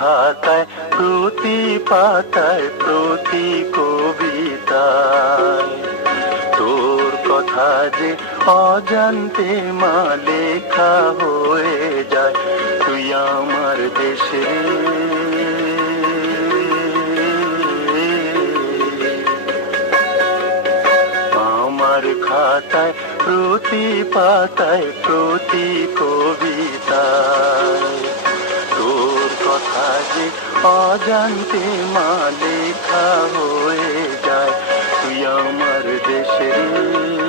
খাতায় প্রতি পাতায় প্রতি কবিতায় তোর কথা যে অজান্তে মা লেখা হয়ে যায়। তুই আমার দেশের আমার খাতায় প্রতি পাতায় প্রতি কবিতায় তোর কথা যে অজান্তে মা লেখা হয়ে যায়। তুই আমার দেশের